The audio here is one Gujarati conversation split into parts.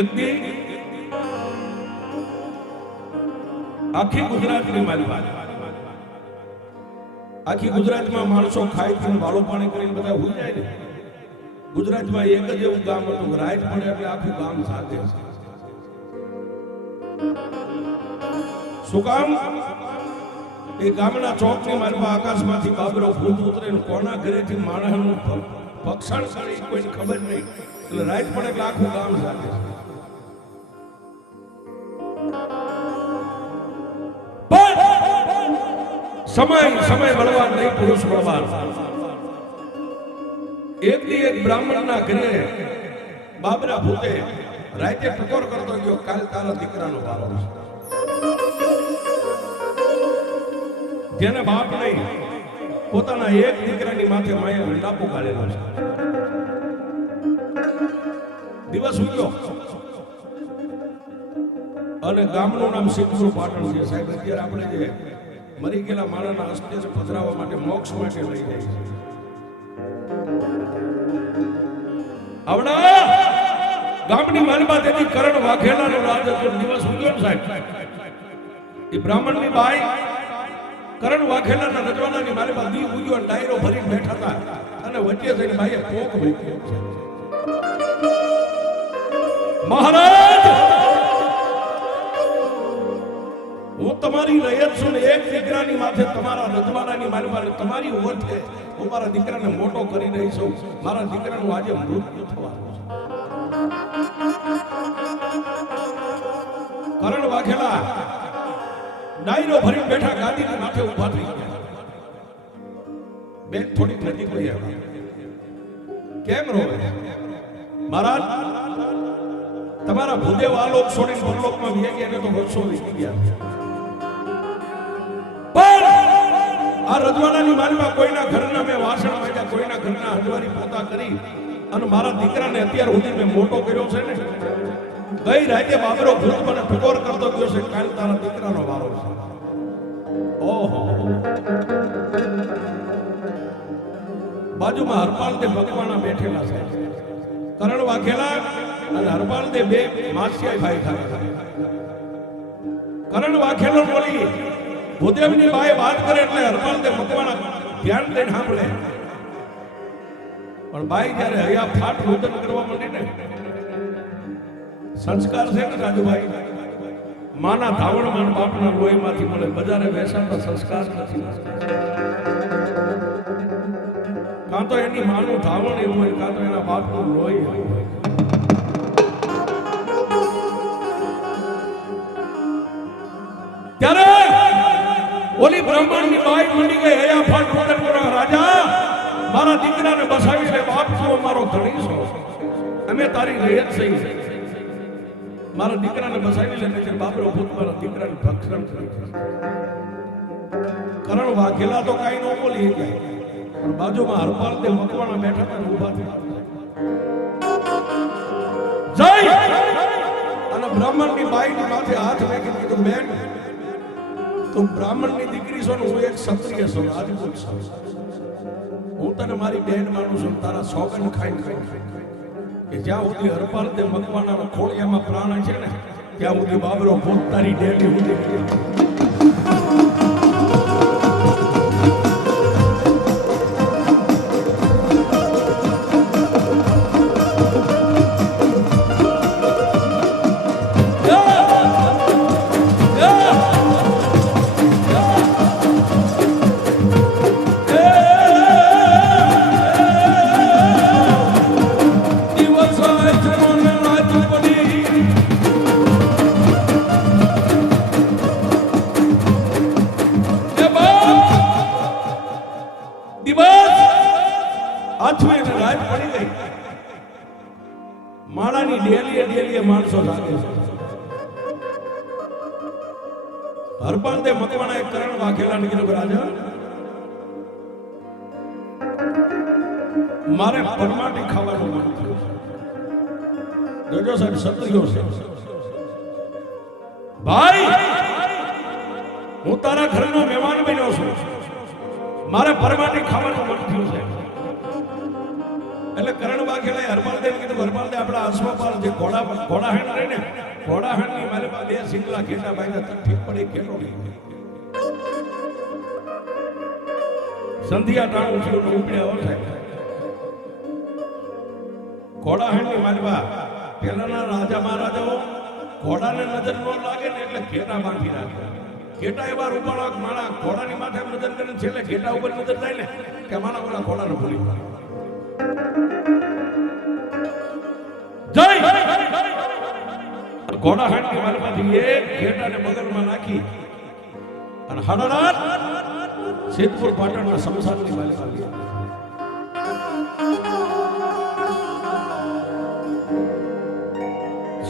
એક દી આખી ગુજરાતની માલમાં આખી ગુજરાતમાં માણસો ખાઈ પીને વાળો પાણી કરીને બધા ભૂલી જાય ને. ગુજરાતમાં એક જ એવું ગામ હતું, રાઈટ પડે એટલે આખું ગામ સાથે. શું કામ? એ ગામના ચોકની માલમાં આકાશમાંથી બાબરો ભૂત ઉતરે ને કોના ઘરેથી માણસનું ભક્ષણ કરે કોઈને ખબર નહીં. એટલે રાઈટ પડે એટલે આખું ગામ સાથે. સમય બળવાન નહીં, પુરુષ બળવાન. એક દી એક બ્રાહ્મણના ઘરે બાબરા ભૂતે રાતે ટકોર કરતો ગયો, કાલ તારા દીકરાનો વારો છે. જેને બાપ નહીં, પોતાના એક દીકરાની માથે માયા વિલાપો કાઢેલો છે. દિવસ ઉગ્યો અને ગામનું નામ સિદ્ધપુર પાટણ છે. સાહેબ અત્યારે આપણે જે મરી ગયેલા માણસના અસ્થિ પધરાવવા માટે મોક્ષ માટે લઈ જાય છે. આવડા ગામની માલમાં તેથી કરણ વાઘેલાનો રાજ હતો. દિવસ ઉગ્યો સાહેબ. એ બ્રાહ્મણની બાઈ કરણ વાઘેલાના રજવાડાની માલમાં દી ઉગ્યો, ડાયરો ભરીને બેઠા હતા અને વચ્ચે જઈને બાઈએ પોક મૂક્યો. મહારાજ, હું તમારી રયત છું ને એક દીકરાની માથે તમારા રજવાડાની માલમાં તમારી ઓઠે હું મારા દીકરાને મોટો કરી રહી છું. મારા દીકરાનું આજે મૃત્યુ થવાનું છે. કરણ વાઘેલા ડાયરો ભરીને બેઠા ગાદીની માથે ઉભા થઈ ગયા. બેન થોડી નજીક લઈ આવી. કેમ રોવે? મહારાજ, તમારા ભૂદેવ આલોક છોડીને પરલોકમાં વી ગયા ને તો વર્ષો વીતી ગયા. આ રજવાડાની માલમાં કોઈના ઘરના મેં વાસણ વાગ્યા, કોઈના ઘરના હંજવારી પોતા કરી અને મારા દીકરાને અત્યાર સુધી મેં મોટો કર્યો છે ને. ગઈ રાતે બાબરો ભૂત મને ટકોર કરતો ગયો છે, કાલ તારા દીકરાનો વારો છે. ઓહો, બાજુમાં હરપાલ દે ભગવાના બેઠેલા છે. કરણ વાઘેલા અને હરપાલ દે બે માસિયા ભાઈ થાય. કરણ વાઘેલો બોલી ભૂદેવની બાઈ વાત કરે એટલે હરપાલ દે મકવાણા ધ્યાન દઈને સાંભળે. પણ બાઈ જ્યારે હૈયા ફાટ રુદન કરવા માંડી ને, સંસ્કાર છે ને રાજુભાઈ, માના ધાવણમાં બાપના લોહીમાંથી મળે. બજારે બેસાતા સંસ્કાર નથી. કાં તો એની માનું ધાવણ એવું હોય, કાં તો એના બાપનું લોહી હોય. ત્યારે ઓલી બ્રાહ્મણની બાઈ મંડી ગઈ, હૈયા ફાટ રુદન કરવા. રાજા, મારા દીકરાને બસાવી છે. બાપ તું અમારો ધણી છો, અમે તારી રયત સહી. મારા દીકરાને બસાવી લે, નહીં બાબરો ભૂત મારા દીકરાને ભક્ષણ કરે. કરણ વાઘેલા તો કાઈ ન બોલી ગયા, પણ બાજુમાં હરપાલ દે મકવાણા બેઠા હતા, ઊભા થયા. જય અને બ્રાહ્મણની બાઈની માથે હાથ રાખી કીધું, બેન તું બ્રાહ્મણની દીકરી છો ને હું એક ક્ષત્રિય છું, રાજપૂત છું. હું તને મારી બેન માનું છું. તારા સોગન ખાઈ કે જ્યાં સુધી હરપાલ દે મકવાના ખોળિયામાં પ્રાણ છે ને, ત્યાં સુધી બાબરો ભૂત તારી ડેલી સુધી. માળાની ડેલીએ માણસો લાગે છે. હરપાલ દે મકવાણા એક કરણ વાઘેલા નીકળ્યો, રાજા મારે પરમાટી ખાવાનું મન થયું. જોજો સાહેબ, ક્ષત્રિયો છે. ભાઈ, હું તારા ઘરનો મહેમાન બન્યો છું, મારે પરમાટી ખાવાનું મન થયું છે. એટલે કરણ વાઘેલાએ હરપાલદેવ કીધું, હરપાલદેવ આપણા અશ્વપાલ જે ઘોડાહેણ રહે ને, ઘોડાહેણની માલિકા બે સિંગલા ઘેટા ભાઈ ઠીક પડે ઘેટો નહીં. સંધિયા ટાણું છે ઉપડ્યા હો સાહેબ. ઘોડાહેણની માલિકા પહેલાના રાજા મહારાજાઓ ઘોડાને નજર ન લાગે ને એટલે ઘેટા બાંધી રાખે. ઘેટા એવા રૂપાળા માળા ઘોડાની માથે નજર કરે, છેલ્લે ઘેટા ઉપર નજર થાય ને કે મારા ઓલા ઘોડાને ભૂલી જય ઘોડાહાટની માલમાંથી એક ઘેટાને બગલમાં નાખી અને હડરાત સિદ્ધપુર પાટણના શમશાનની માલિકા લીધી.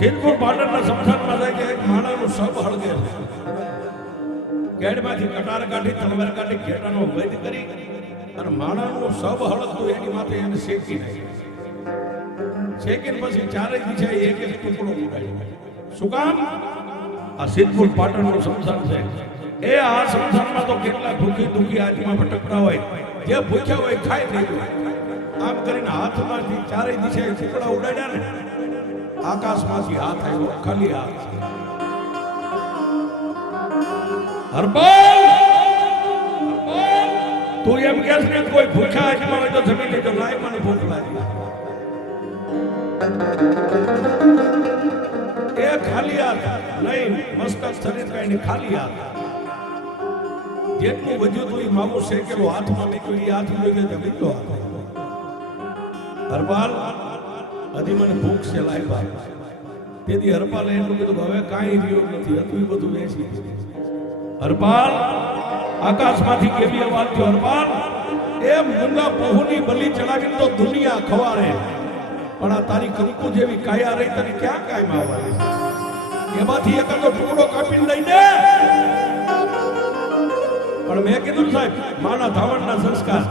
સિદ્ધપુર પાટણના શમશાનમાં જાય કે એક માણાનું શબ હળગે છે. કેડમાંથી કટાર કાઢી તલવાર કાઢી ઘેટાનો વૈદ કરી અને માણાનું શબ હળગતું એની માથે એને શેકી નાખી. શેકીને પછી ચારે દિશાએ એક એક ટુકડો ઉડાડ્યો. શું કામ? આ સિદ્ધપુર પાટણનું શમશાન છે. એ આ શમશાનમાં તો કેટલા ભૂખી દુખી આત્મા ભટકતા હોય, જે ભૂખ્યા હોય ખાઈ નહીં. આમ કરીને હાથમાંથી ચારે દિશાએ ટુકડા ઉડાડ્યા ને, આકાશમાંથી હાથ આવ્યો, ખાલી હાથ. હરપાલ તું એમ કહેશ ને કોઈ ભૂખ્યા આત્મા હોય તો જમી લેજો, લાય મને ભૂખ લાગી. એ ખાલી હાથ નહીં, મસ્તક શરીર કઈ ખાલી હાથ. જેટલું વધ્યું તું એ માવું શેકેલો હાથમાં નીકળ્યું, એ હાથ લઈને જમીલો હાથ. હરપાલ હજી મને ભૂખ છે લાવ્યા. તેથી હરપાલે એટલું કીધું હવે કાંઈ રહ્યું નથી, હતું બધું વેચી. હરપાલ આકાશમાંથી કેવી અવાજ થયો, હરપાલ એ મૂંગા પહોની બલી ચડાવીને તો દુનિયા ખવારે, પણ આ તારી કંકુ જેવી કાયા રહી તને ક્યાં કાયમ આવે? એમાંથી એકાદો ટુકડો કાપીને લઈ દે. પણ મેં કીધું સાહેબ, માના ધાવણના સંસ્કાર.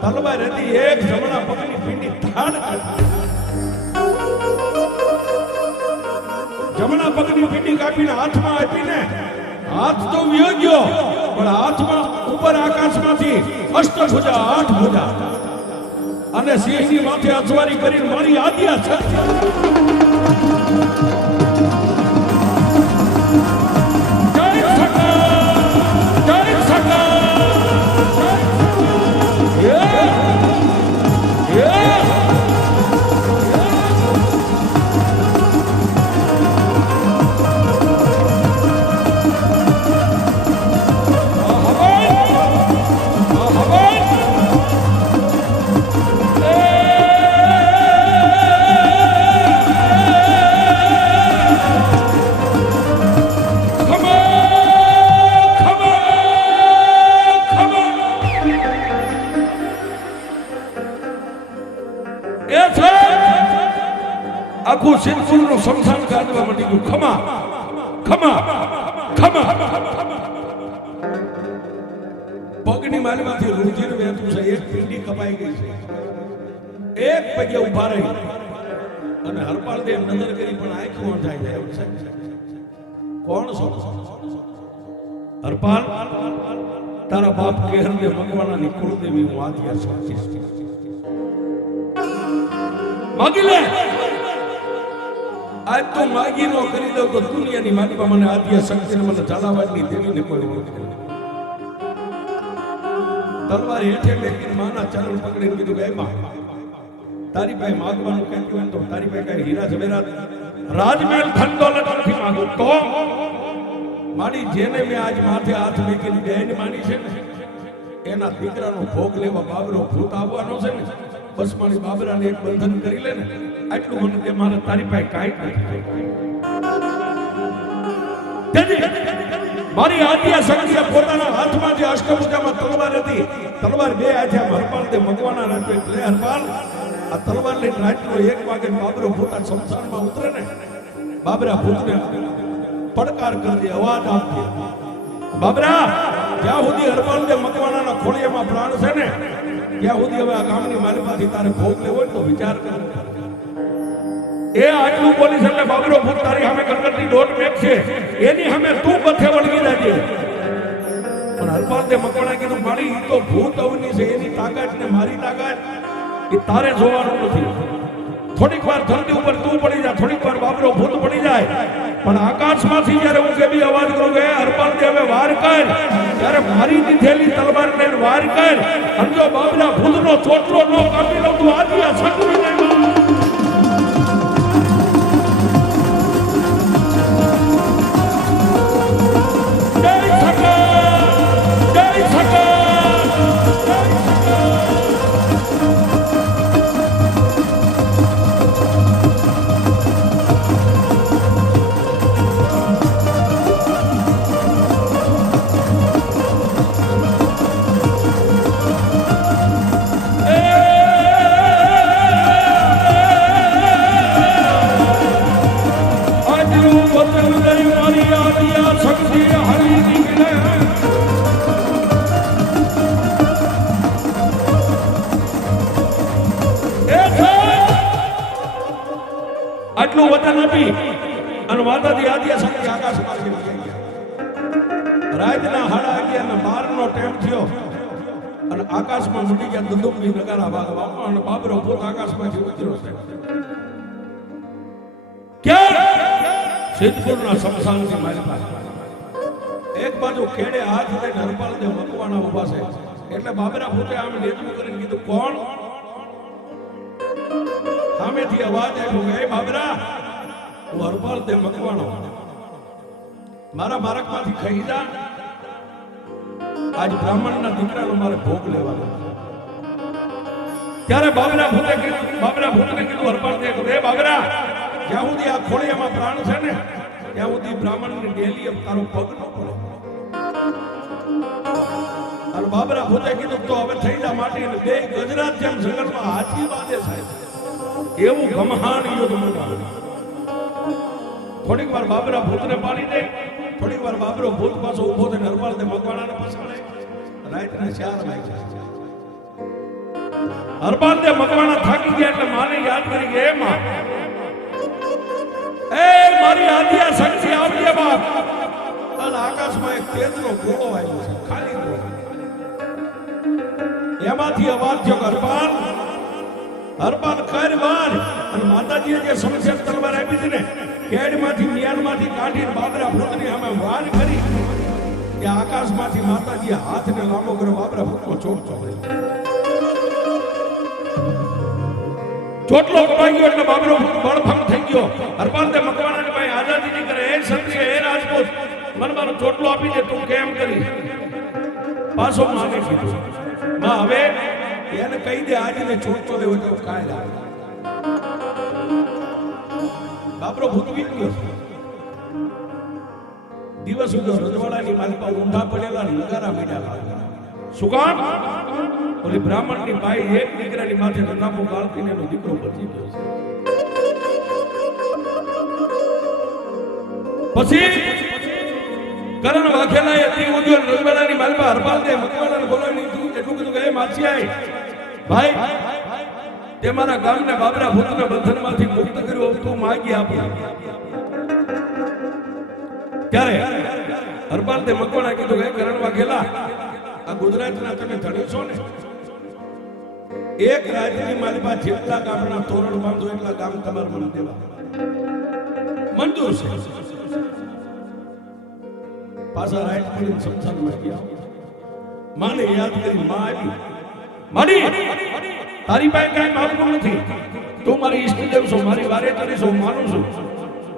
તલવાર હતી એક જમણા પગની પીંડી ધાડ કાઢી, જમણા પગની પીંડી કાપીને હાથમાં આપીને હાથ તો વ્યો ગયો, પણ હાથમાં ઉપર આકાશમાંથી અષ્ટભુજા 8 ભુજા અને સિંહની માથે અજવારી કરીને મારી આદ્યા છે. જય સકા, જય સકા. આખું સિદ્ધપુરનું શમશાન કાઢવા માંડી ગયું. ખમા ખમા ખમા. પગની માલીમાંથી રુધિર વહેતું છે, એક પીંડી કપાઈ ગઈ છે. એક પગે ઉભા રહી અને હરપાલદેવ નજર કરી પણ આંખો અંધાઈ જાય. કોણ છો હરપાલ? તારા બાપ કેહરદેવ ભગવાનના નિકુળ દેવી હું આદ્યા સાચી માગી લે. આજ તો માગી નો કરી દઉં તો દુનિયાની માલિકા મને આદ્યા શક્તિને મને ઝાલાવાડની દેવીને કોઈ ઓળખે. તલવાર હેઠે લેકીને માના ચરણ પકડીને કીધું કે માં તારી પાસે માગવાનું કહેતું હોય તો તારી પાસે કઈ હીરા જવેરાત રાજમહેલ ધન દોલત નથી માંગુ તો મારી જેને મેં આજ માથે હાથ મૂકીને બેન માની છે ને એના દીકરાનો ભોગ લેવા બાબરો ભૂત આવવાનો છે ને, બસ મારી બાબરાને એક બંધન કરી લે ને, આટલું મને કે મારે તારી પાસે કાંઈ નથી. મારી આદ્યા શક્તિએ પોતાના હાથમાં જે અષ્ટભુજામાં તલવાર હતી, તલવાર બે હાથે હરપાલદેવ ભગવાનના રાખે. એટલે હરપાલ આ તલવાર લઈને રાતનો 1 વાગે બાબરો ભૂતા શમશાનમાં ઉતરે ને, બાબરા ભૂતને પડકાર કરજે, અવાજ આપજે. બાબરા જ્યાં સુધી હરપાલદેવ મકવાણાના ખોળિયામાં પ્રાણ છે ને ત્યાં સુધી હવે આ ગામની માલિકાથી તારે ભોગ લેવો હોય તો વિચાર કર. એ આટલું બોલી એટલે બાબરો ભૂત તારી સામે ગણગણની દોટ મેક છે, એની સામે તું બથે વળગી જાજે. પણ હરપાલદેવ મકવાણા કીધું મારી તો ભૂત અવની છે, એની તાકાત ને મારી તાકાત એ તારે જોવાનું નથી. થોડીક વાર ધરતી ઉપર તું પડી જાય, થોડીક વાર બાબરો ભૂત પડી જાય, પણ આકાશમાંથી જ્યારે હું કેવી અવાજ કરું કે હરપાલ દે હવે વાર કર, ત્યારે મારી દીધેલી તલવારને વાર કર, અને જો બાબરા ભૂતનો ચોટલો ન કાપી લઉં તો આજે આ સકરી નહીં. આટલું વચન આપી અને માતાજી આદિયા શક્તિ આકાશમાંથી રાતના 11:30 નો ટાઈમ થયો અને આકાશમાં મૂકી ગયા દુદુમની નગારા વાગવા અને બાબરો ભૂત આકાશમાંથી ઉતર્યો છે. ક્યાં? સિદ્ધપુરના શમશાનથી મારી પાસે. એક બાજુ ખેડે હાથ લઈને હરપાલદેવ મકવાણા ઉભા છે, એટલે બાબરા ભૂતે આમ નેતરું કરીને કીધું કોણ? સામેથી અવાજ આવ્યો કે બાબરા, હું હરપાલદેવ મકવાણો, મારા માર્ગમાંથી ખાઈ જા, આજ બ્રાહ્મણના દીકરાનો મારે ભોગ લેવાનો. ત્યારે બાબરા ભૂતે કીધું હરપાલદેવ કે બાબરા, જ્યાં સુધી આ ખોડિયામાં પ્રાણ છે ને ત્યાં સુધી બ્રાહ્મણની ડેલી તારો પગ ન પડે. અને બાબરા ભૂતે કીધું તો હવે થઈ જા માટી, બે ગજરાત જેમ જંગલમાં હાથી બાંધે સાહેબ, એવું ગમહાન યુદ્ધ મોટા. થોડીક વાર બાબરા ભૂતને પાડી દે, થોડીક વાર બાબરો ભૂત પાછો ઉભો થઈને હરપાલદેવ મકવાણાને પછાડે. રાતના 4 વાગ્યા. હરપાલદેવ મકવાણા થાકી ગયા એટલે માને યાદ કરી કે માં, એ મારી આદિયા શક્તિ આવજે બાપ. અને આકાશમાં એક તેજનો ગોળો આવ્યો છે, ખાલી ગોળો. એમાંથી અવાજ થયો હરપાલ, હરપાલ કર વાર. અને માતાજીએ જે સમસ્યા તલવાર આપી હતી ને, કેડમાંથી મિયાનમાંથી કાઢીને બાબરા ભૂતની સામે વાર કરી, એ આકાશમાંથી માતાજીએ હાથને લાંબો કર્યો, બાબરા ભૂતનો ચોટલો કપાઈ ગયો એટલે બાબરો ભૂત બળફંગ થઈ ગયો. હરપાલદેવ મકવાણાની પાસે આઝાદી ની કરે, એ ક્ષત્રિય, એ રાજપૂત, મને મારો ચોટલો આપી દે, તું કેમ કરી? પાછો માને કીધું, માં હવે એને કહી દે આજે ચોટલો દેવો તો કાંઈ લાગે. બાબરો ભૂત ગયો. દિવસ ઉગ્યો, રજવાડાની માલિકા ઊંધા પડેલા નગારા મીડા. શું કામ? ઓલી બ્રાહ્મણની બાઈ એક દીકરાની માથે નતાપો ગાળતીને એનો દીકરો બચી ગયો છે. પછી કરણ વાઘેલાએ તી ઉદ્યોગ રજવાડાની માલિકા હરપાલદેવ મકવાણાને બોલાવી એટલું કીધું કે એ માછીઆઈ ભાઈ, તે મારા ગામને બાબરા ભૂતના બંધનમાંથી મુક્ત કર્યો, તું માગી આપ. ત્યારે હરપાલદેવ મકવાણાએ કીધું કે કરણ વાઘેલા, આ ગુજરાતના તમે ધણી છો ને, એક રાજ્યની મારી પાસે જેટલા ગામના તોરણ બાંધો એટલા ગામ તમારે મને દેવા મંજૂર છે. પાછા રાઈટ પડીને શમશાનમાં ગયા. માને યાદ કરી, માં આવી, માડી તારી પાસે કાંઈ માગવું નથી, તું મારી ઈષ્ટદેવ છો, મારી વારે તારી છો, માનું છું.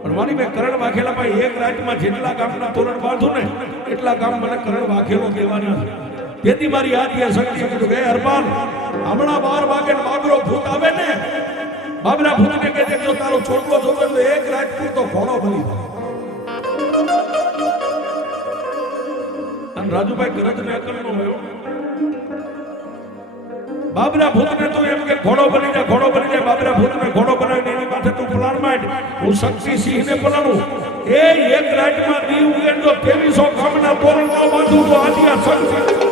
પણ મારી મેં કરણ વાઘેલા પાસે એક રાજ્યમાં જેટલા ગામના તોરણ બાંધું ને એટલા ગામ મને કરણ વાઘેલો દેવાના છે. તેથી મારી આદિયા શક્તિ કીધું કે હરપાલ, હમણાં 12 વાગે બાબરો ભૂત આવે ને, બાબરા ભૂતને કહે જો તારો છોડવો જોતો તો એક રાજપૂત તો ઘોડો બની જાય. અને રાજુભાઈ ગરજ ને અકલ નો હોય. બાબરા ભૂતને તો એમ કે ઘોડો બની જાય, ઘોડો બની જાય. બાબરા ભૂતને ઘોડો બનાવીને એની માથે તું પ્લાન માંડ, હું શક્તિ સિંહને પલાણું. એ એક રાજમાં દીવ ઉગે જો 2300 ગામના તોરણ ન બાંધું તો આદિયા શક્તિ.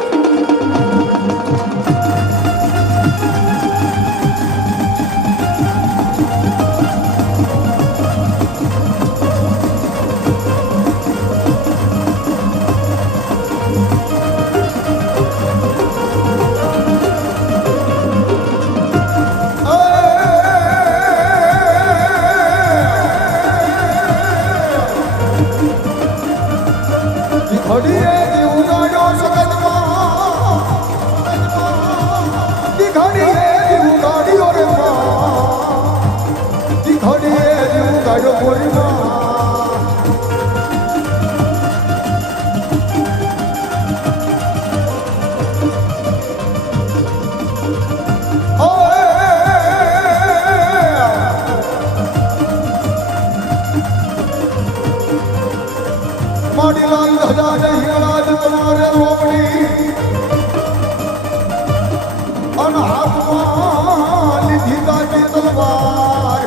ઘડીએ જીવ ઉગાડ્યો સગતમાં ઘડીએ જીવ ઉગાડ્યો રે માં ઘડીએ જીવ ઉગાડ્યો બોરીમાં માડીલાલ ધજા જય હિંગળાજ તમારે રોપડી અન હાથમાં લીધી કાચી તલવાર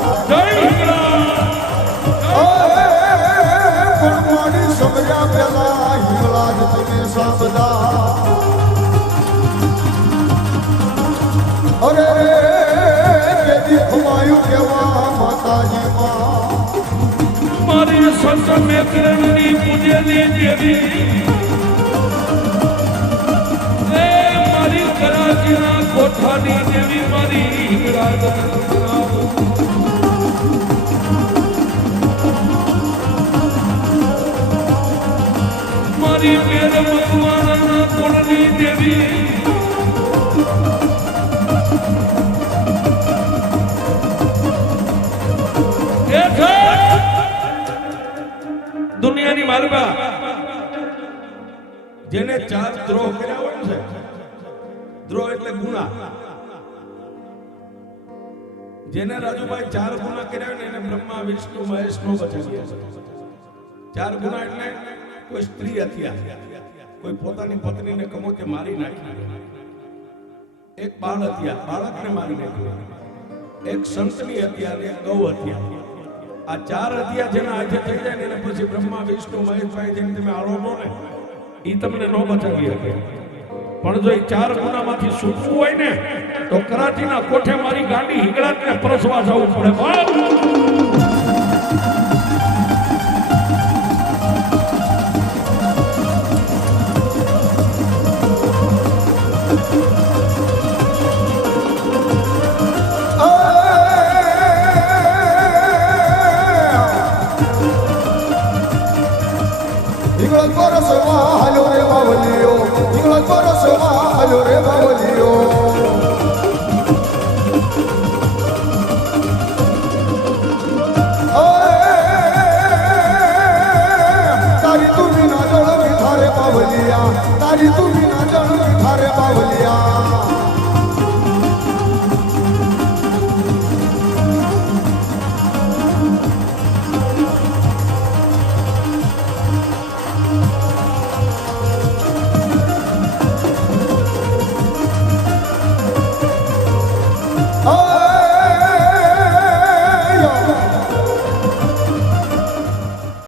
પણ માડી સમજ્યા પેલા હિંગળાજ તમે સાંભળા અરે તેથી ખમાયું કેવા માતાજીમાં મારી સંત મેકરણની પૂજેલી દેવી એ મારી કરાચીના કોઠાની દેવી મારી હિંગળાજ મારી મેર મકવાણાના કોણની દેવી દુનિયાની માલવા જેને ચાર દ્રોહ કર્યા હોય છે દ્રોહ એટલે ગુના જેને રાજુભાઈ ચાર ગુના કર્યા ને એને બ્રહ્મા વિષ્ણુ મહેશ નો બચાવ્યા ચાર ગુના એટલે કોઈ સ્ત્રી હત્યા કોઈ પોતાની પત્નીને કમોતે મારી નાખી એક બાળ હત્યા બાળકને મારી નાખ્યું એક સંતની હત્યા અને એક ગૌ હત્યા આ ચાર હત્યા જેના હાથે થઈ જાય ને એને પછી બ્રહ્મા વિષ્ણુ મહેશભાઈ જેને તમે આરોપો ને એ તમને ન બચાવી શકે પણ જો એ ચાર ગુનામાંથી છૂટવું હોય ને તો કરાચીના કોઠે મારી ગાંડી હિંગળાજને પરસવા જવું પડે Halo re babolio,